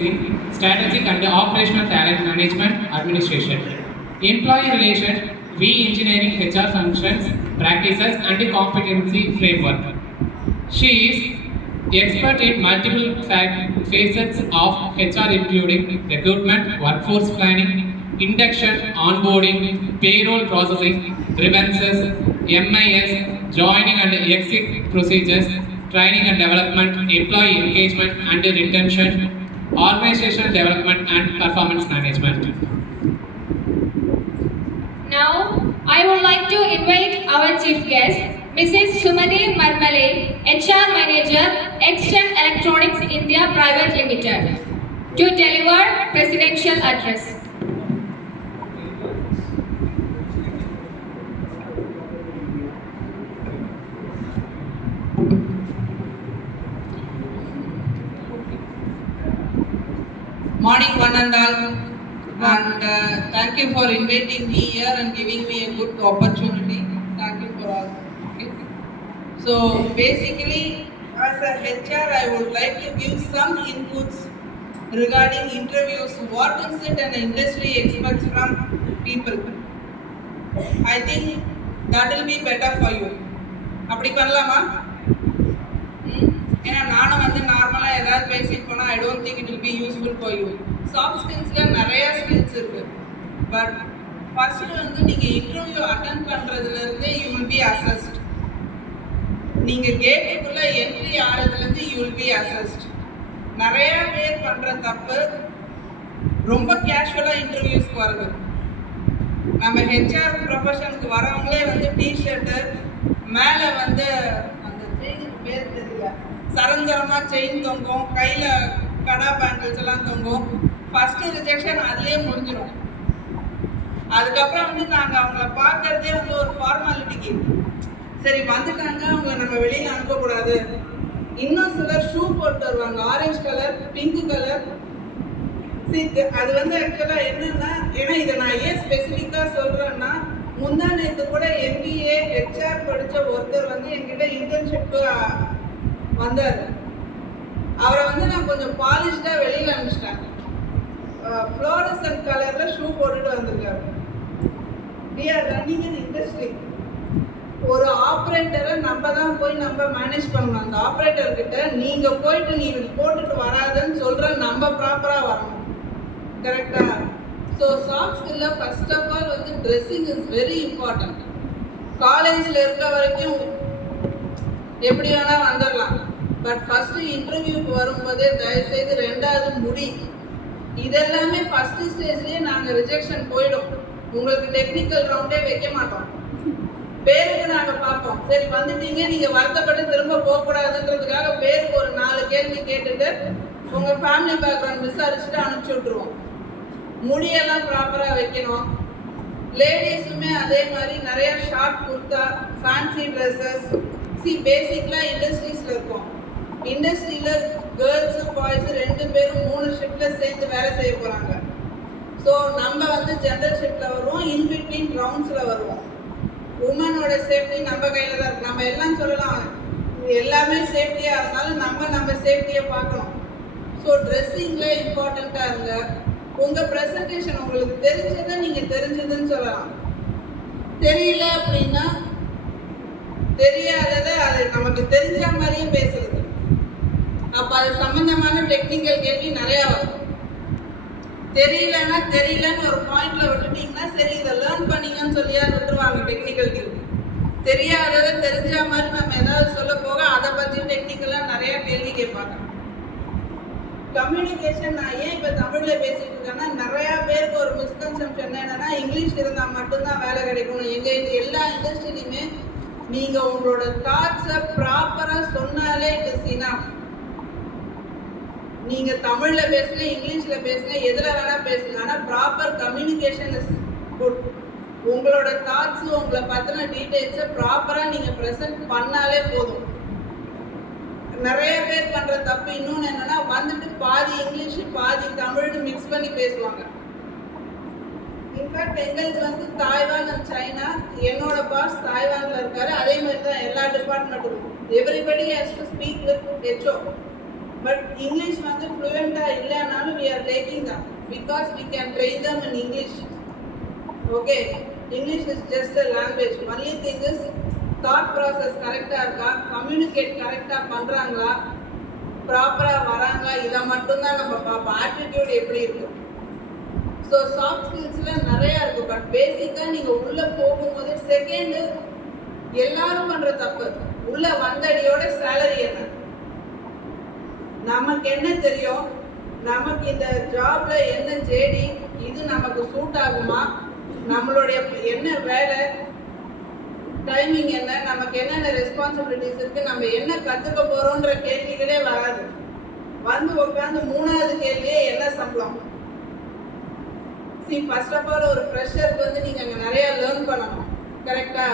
in strategic and operational talent management administration, employee relation, re-engineering HR functions, practices and competency framework. She is expert in multiple facets of HR including recruitment, workforce planning, induction, onboarding, payroll processing, grievances, MIS, joining and exit procedures, training and development, employee engagement and retention, organizational development and performance management. Now, I would like to invite our chief guest, Mrs. Sumati Marmale, HR Manager, Extend Electronics India Private Limited, to deliver presidential address. Morning one and all, and thank you for inviting me here and giving me a good opportunity. Thank you for all. Okay. So basically, as a HR, I would like to give some inputs regarding interviews. What is it an industry expects from people? I think that will be better for you. அப்படி பண்ணலாமா? ஏன்னா நானும் வந்து நார்மலாக ஏதாவது பேசிட்டு போனால் I don't think it will be useful for you. Soft ஸ்கில்ஸில் நிறையா ஸ்கில்ஸ் இருக்குது. பட் ஃபஸ்ட்டு வந்து நீங்கள் இன்டர்வியூ அட்டன் பண்ணுறதுலேருந்தே யூ வில் பி அசஸ்ட். நீங்கள் கேட்டுக்குள்ளே என்ட்ரி ஆகிறதுலேருந்து யூ வில் பி அசஸ்ட். நிறையா பேர் பண்ணுற தப்பு ரொம்ப கேஷுவலாக இன்டர்வியூஸ்க்கு வருது. நம்ம ஹெச்ஆர் ப்ரொஃபஷனுக்கு வரவங்களே வந்து டிஷர்ட்டு மேலே வந்து அந்த செயினுக்கு பேர் தெரியல, சரஞ்சரமாக செயின் தொங்கும், கையில் கடா பேங்கிள்ஸ் எல்லாம் தொங்கும். ஃபஸ்ட்டு ரிஜெக்ஷன் அதுலேயே முடிஞ்சிடும். அதுக்கப்புறம் வந்து நாங்கள் அவங்கள பார்க்கறதே வந்து ஒரு ஃபார்மாலிட்டிக்கு, சரி வந்துட்டாங்க அவங்கள நம்ம வெளியில் அனுப்பக்கூடாது. இன்னும் சிலர் ஷூ போட்டு வருவாங்க, ஆரஞ்சு கலர், பிங்க் கலர். அது வந்து ஆக்சுவலாக என்னன்னா, ஏன்னா இதை நான் ஏன் ஸ்பெசிஃபிக்காக சொல்கிறேன்னா, முந்தா நேற்று கூட MBA HR படித்த ஒருத்தர் வந்து என்கிட்ட இன்டர்ன்ஷிப்பு வந்தார். அவரை வந்து நான் கொஞ்சம் பாலிஷ்டாக வெளியில் அனுப்பிச்சிட்டேன். ஃப்ளோரசன்ட் கலரில் ஷூ போட்டுட்டு வந்திருக்காரு. We are running in industry. ஒரு ஆப்ரேட்டரை நம்ம தான் போய் நம்ம மேனேஜ் பண்ணணும். அந்த ஆப்ரேட்டர்கிட்ட நீங்கள் போயிட்டு நீ போட்டுட்டு வராதுன்னு சொல்கிற நம்ம ப்ராப்பராக வரணும். கரெக்டாக? ஸோ சாஃப்ட் ஸ்கில்லில் ஃபர்ஸ்ட் ஆஃப் ஆல் வந்து ட்ரெஸ்ஸிங் இஸ் வெரி இம்பார்ட்டன்ட். காலேஜில் இருக்க வரைக்கும் எப்படி வேணால் வந்துடலாம். பட் ஃபஸ்ட்டு இன்டர்வியூக்கு வரும்போதே தயவுசெய்து ரெண்டாவது முடி இதெல்லாமே ஃபஸ்ட்டு ஸ்டேஜ்லேயே நாங்கள் ரிஜெக்ஷன் போயிடும். உங்களுக்கு டெக்னிக்கல் ரவுண்டே வைக்க மாட்டோம். பேருக்கு நாங்கள் பார்ப்போம், சரி வந்துட்டீங்க நீங்கள் வருத்தப்பட்டு திரும்ப போகக்கூடாதுன்றதுக்காக பேருக்கு ஒரு 4 கேள்வி கேட்டுட்டு உங்கள் ஃபேமிலி பேக்ரவுண்ட் விசாரிச்சுட்டு அனுப்பிச்சி விட்ருவோம். முடியெல்லாம் ப்ராப்பராக வைக்கணும். லேடிஸுமே அதே மாதிரி நிறையா ஷார்ட் குர்த்தா, ஃபேன்சி ட்ரெஸ்ஸஸ். பேசிக்லாம் இண்டஸ்ட்ரீஸில் இருக்கும். இண்டஸ்ட்ரியில் கேர்ள்ஸு பாய்ஸு 2 பேரும் 3 ஷிஃப்டில் சேர்ந்து வேலை செய்ய போகிறாங்க. ஸோ நம்ம வந்து ஜென்ரல் ஷிஃப்டில் வருவோம், இன்பிட்வீன் ரவுண்ட்ஸில் வருவோம். உமனோட சேஃப்டி நம்ம கையில் தான் இருக்குது. நம்ம எல்லாம் சொல்லலாம் எல்லாமே சேஃப்டியாக இருந்தாலும் நம்ம சேஃப்டியை பார்க்கணும். ஸோ ட்ரெஸ்ஸிங்கில் இம்பார்ட்டண்ட்டாக இருங்க. உங்கள் ப்ரெசன்டேஷன் உங்களுக்கு தெரிஞ்சதை நீங்கள் தெரிஞ்சதுன்னு சொல்லலாம். தெரியல அப்படின்னா தெரியாததை அது நமக்கு தெரிஞ்ச மாதிரியும் பேசுறது. அப்போ அது சம்மந்தமான டெக்னிக்கல் கேள்வி நிறையா வரும். தெரியலன்னா தெரியலன்னு ஒரு பாயிண்ட்ல விட்டுட்டீங்கன்னா சரி இதை லேர்ன் பண்ணீங்கன்னு சொல்லியா விட்டுருவாங்க டெக்னிக்கல் கேள்வி. தெரியாததை தெரிஞ்ச மாதிரி நம்ம ஏதாவது சொல்ல போக அதை பற்றி டெக்னிக்கலாக நிறையா கேள்வி கேட்பாங்க. கம்யூனிகேஷன் நான் ஏன் இப்போ தமிழில் பேசிட்டு இருக்கேன்னா, நிறையா பேருக்கு ஒரு மிஸ்கன்செப்ஷன் என்னன்னா இங்கிலீஷ் இருந்தால் மட்டும்தான் வேலை கிடைக்கணும். எல்லா இண்டஸ்ட்ரியிலையுமே நீங்கள் உங்களோட தாட்ஸை ப்ராப்பராக சொன்னாலே இட் இஸ் இனஃப். நீங்கள் தமிழில் பேசுங்க, இங்கிலீஷில் பேசுங்க, எதில் வேணால் பேசுங்க, ஆனால் ப்ராப்பர் கம்யூனிகேஷன் இஸ் குட். உங்களோட தாட்ஸு உங்களை பற்றின டீட்டெயில்ஸை ப்ராப்பராக நீங்கள் ப்ரெசென்ட் பண்ணாலே போதும். நிறைய பேர் பண்ணுற தப்பு இன்னொன்று என்னென்னா, வந்துட்டு பாதி இங்கிலீஷு பாதி தமிழ்னு மிக்ஸ் பண்ணி பேசுவாங்க. இன்ஃபேக்ட் எங்களுக்கு வந்து தாய்வான் அண்ட் சைனா, என்னோட பாஸ் தாய்வானில் இருக்காரு. அதே மாதிரி தான் எல்லா டிபார்ட்மெண்ட்டும். Everybody has to speak with HO. But English வந்து ஃப்ளூயண்ட்டாக இல்லைனாலும் we are taking them because we can train them in English. Okay, English is just a language. Only thing is thought process correctா இருக்கா, communicate correctா பண்றாங்களா, ப்ராப்பரா வராங்களா, இதை மட்டும்தான் நம்ம பார்ப்போம். ஆட்டிடியூட் எப்படி இருக்கு. ஸோ சாஃப்ட் ஸ்கில்ஸ்ல நிறைய இருக்கு. பட் பேசிக்கா நீங்க உள்ள போகும்போது செகண்ட் எல்லாரும் பண்ற தப்பு, உள்ள வந்தடியோட சேலரி என்ன, நமக்கு என்ன தெரியும், நமக்கு இந்த ஜாப்ல என்ன ஜேடி, இது நமக்கு சூட் ஆகுமா, நம்மளுடைய என்ன வேலை, டைமிங் என்ன, நமக்கு என்னென்ன ரெஸ்பான்சிபிலிட்டிஸ் இருக்கு, நம்ம என்ன கற்றுக்க போகிறோன்ற கேள்விகளே வராது. வந்து உட்காந்து மூணாவது கேள்வியே என்ன சம்பளம். ஃபர்ஸ்ட் ஆஃப் ஆல் ஒரு ஃப்ரெஷருக்கு வந்து நீங்கள் அங்கே நிறையா லேர்ன் பண்ணணும். கரெக்டா?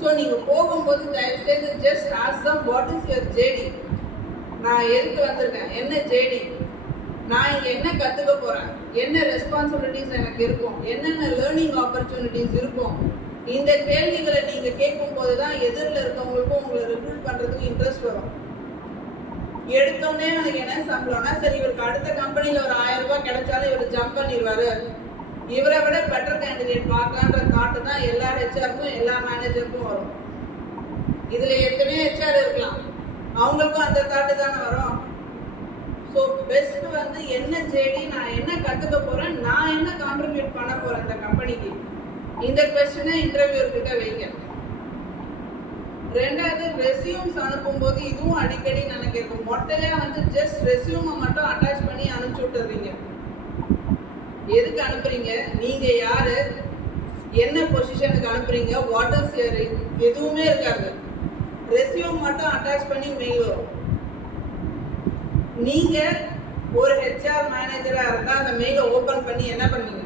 ஸோ நீங்கள் போகும்போது தயவுசெய்து just ask them what is your JD, நான் எதுக்கு வந்திருக்கேன், என்ன ஜேடி, நான் இங்கே என்ன கற்றுக்க போகிறேன், என்ன ரெஸ்பான்சிபிலிட்டிஸ் எனக்கு இருக்கும், என்னென்ன லேர்னிங் ஆப்பர்ச்சுனிட்டிஸ் இருக்கும். இந்த கேள்விகளை நீங்கள் கேட்கும் போது தான் எதிரில் இருக்கவங்களுக்கும் உங்களை ரெக்ரூட் பண்ணுறதுக்கு இன்ட்ரெஸ்ட் வரும். எடுத்தோடனே எனக்கு என்ன சம்பளம்னா, சரி இவருக்கு அடுத்த கம்பெனியில் ஒரு 1000 ரூபாய் கிடைச்சாலும் இவர் ஜம்ப் பண்ணிடுவார், இவரை விட பெட்டர் கேண்டிடேட் பார்க்கலான்ற தாட்டு தான் எல்லா ஹெச்ஆருக்கும் எல்லா மேனேஜருக்கும் வரும். இதில் எத்தனையோ ஹெச்ஆர் இருக்கலாம், அவங்களுக்கும் அந்த தாட்டு தானே வரும். ஸோ பெஸ்ட் வந்து என்ன ஜேடி, நான் என்ன கற்றுக்க போகிறேன், நான் என்ன கான்ட்ரிபியூட் பண்ண போகிறேன் இந்த கம்பெனிக்கு, இந்த கொஸ்டினை இன்டர்வியூர்கிட்ட வைங்க. ரெண்டாவது ரெஸ்யூம்ஸ் அனுப்பும்போது இதுவும் அடிக்கடி நினைக்கிறது, மொட்டையா வந்து ஜஸ்ட் ரெஸ்யூமை மட்டும் அட்டாச் பண்ணி அனுப்பிச்சு விட்டுறீங்க. எதுக்கு அனுப்புறீங்க, நீங்க யாரு, என்ன பொசிஷனுக்கு அனுப்புறீங்க, வாட் இஸ் யுவர், எதுவுமே இருக்காது. ரெஸ்யூம் மட்டும் அட்டாச் பண்ணி மெயில் வரும். நீங்க ஒரு ஹெச்ஆர் மேனேஜரா இருந்தா அந்த மெயிலை ஓபன் பண்ணி என்ன பண்ணீங்க,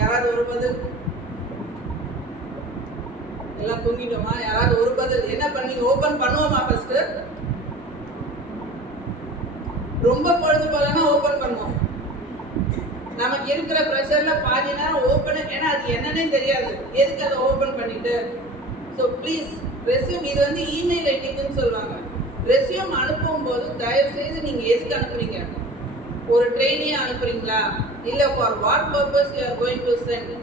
யாராவது ஒரு பதில், எல்லாம் தூங்கிட்டோமா, யாராவது ஒரு பதில் என்ன பண்ணீங்க, ஓபன் பண்ணுவோமா ஃபர்ஸ்ட், ரொம்ப பொழுது போலன்னா ஓபன் பண்ணுவோம். நமக்கு இருக்கிற ப்ரெஷர்ல பாதி நேரம் ஓப்பன், ஏன்னா அது என்னன்னே தெரியாது, எதுக்கு அதை ஓப்பன் பண்ணிட்டு. ஸோ ப்ளீஸ் ரெஸ்யூம், இது வந்து இமெயில் எட்டிக்குன்னு சொல்லுவாங்க. ரெஸ்யூம் அனுப்பும் போது தயவு செய்து நீங்க எதுக்கு அனுப்புறீங்க, ஒரு ட்ரெயினியா அனுப்புறீங்களா, இல்ல for what purpose you are going to sent.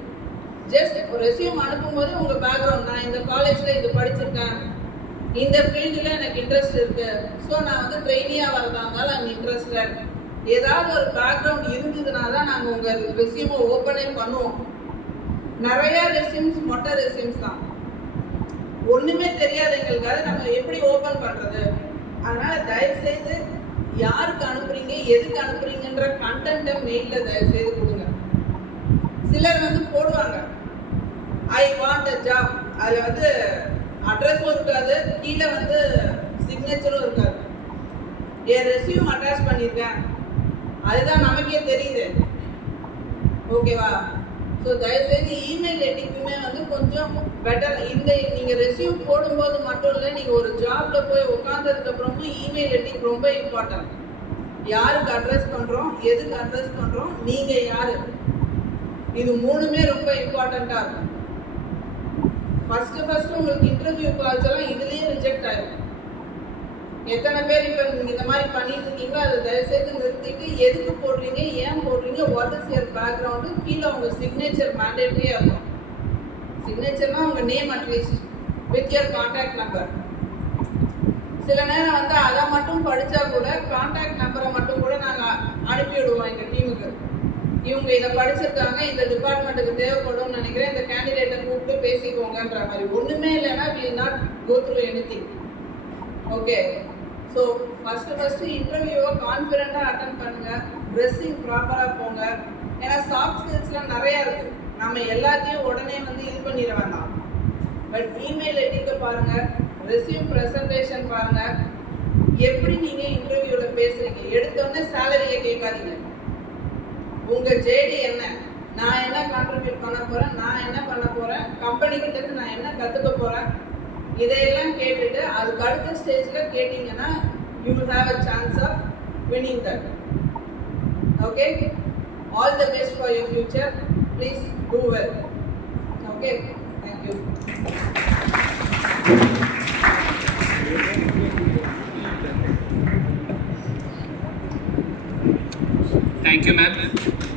Just resume அனுப்பும்போது உங்க பேக்ரவுண்ட், நான் இந்த காலேஜ்ல இது படிச்சிருக்கேன், இந்த ஃபீல்டில் எனக்கு இன்ட்ரெஸ்ட் இருக்கு, ஸோ நான் வந்து ட்ரெயினியா வரதா இருந்தாலும் ஐம் இன்ட்ரெஸ்டட், ஏதாவது ஒரு பேக்ரவுண்ட் இருந்ததுனா தான் நாங்கள் உங்கள் ரெஸ்யூமை ஓப்பனே பண்ணுவோம். நிறைய ரெஸ்யூம்ஸ் மொட்டை ரெஸ்யூம்ஸ் தான், ஒன்றுமே தெரியாது எங்களுக்கு, அதை நம்ம எப்படி ஓப்பன் பண்ணுறது. அதனால் தயவுசெய்து யாருக்கு அனுப்புறீங்க, எதுக்கு அனுப்புறீங்கன்ற கண்டென்ட்டை மெயிலில் தயவுசெய்து கொடுங்க. சிலர் வந்து போடுவாங்க ஐ வாண்ட் அ ஜாப், அதில் வந்து அட்ரஸும் இருக்காது, கீழே வந்து சிக்னேச்சரும் இருக்காது, என் ரெஸ்யூம் அட்டாச் பண்ணியிருக்கேன், அதுதான் நமக்கே தெரியுது. ஓகேவா? ஸோ தயவுசெய்து இமெயில் எட்டிக்குமே வந்து கொஞ்சம் பெட்டர். இந்த நீங்கள் ரெஸ்யூம் போடும்போது மட்டும் இல்லை, நீங்கள் ஒரு ஜாப்ல போய் உட்காந்ததுக்கப்புறமும் இமெயில் எட்டிக் ரொம்ப இம்பார்ட்டன்ட். யாருக்கு அட்ரஸ் பண்ணுறோம், எதுக்கு அட்ரஸ் பண்ணுறோம், நீங்கள் யார், இது மூணுமே ரொம்ப இம்பார்ட்டண்ட்டாக இருக்கும். ஃபர்ஸ்ட் உங்களுக்கு இன்டர்வியூ கால்ஸ் எல்லாம் இதுலேயே ரிஜெக்ட் ஆகிடும். எத்தனை பேர் இப்போ இந்த மாதிரி பண்ணிட்டு இருக்கீங்களோ அதை தயவுசெய்து நிறுத்திட்டு எதுக்கு போடுறீங்க, ஏன் போடுறீங்க, வாட் இஸ் யுவர் பேக்ரவுண்டு, கீழே உங்கள் சிக்னேச்சர் மேண்டேட்ரியாக இருக்கும். சிக்னேச்சர்னால் உங்கள் name at least with your contact number. சில நேரம் வந்து அதை மட்டும் படித்தா கூட கான்டாக்ட் நம்பரை மட்டும் கூட நாங்கள் அனுப்பிவிடுவோம் எங்கள் டீமுக்கு. இவங்க இதை படிச்சிருக்காங்க, இந்த டிபார்ட்மெண்ட்டுக்கு தேவைப்படும்னு நினைக்கிறேன், இந்த கேண்டிடேட்டை கூப்பிட்டு பேசிக்கோங்கன்ற மாதிரி. ஒன்றுமே இல்லைன்னா will not go through anything. Okay, so first இன்டர்வியூவை கான்ஃபிடென்ட்டாக அட்டன் பண்ணுங்கள், ட்ரெஸ்ஸிங் ப்ராப்பராக போங்க. ஏன்னா சாஃப்ட் ஸ்கில்ஸ்லாம் நிறையா இருக்குது, நம்ம எல்லாத்தையும் உடனே வந்து இது பண்ணிட வேண்டாம். பட் இமெயில் எடிக்க பாருங்கள், ரெஸ்யூம் ப்ரெசன்டேஷன் பாருங்கள், எப்படி நீங்கள் இன்டர்வியூவில் பேசுகிறீங்க. எடுத்தோடனே சேலரியை கேட்காதீங்க, உங்கள் ஜேடி என்ன, நான் என்ன கான்ட்ரிபியூட் பண்ண போகிறேன், நான் என்ன பண்ண போகிறேன், கம்பெனிக்கிட்டேருந்து நான் என்ன கற்றுக்க போகிறேன், இதையெல்லாம் கேட்டுட்டு அதுக்கு அடுத்த ஸ்டேஜில் கேட்டிங்கன்னா you will have a chance of winning that. Okay, all the best for your future, please do well. Okay, thank you. Thank you, ma'am.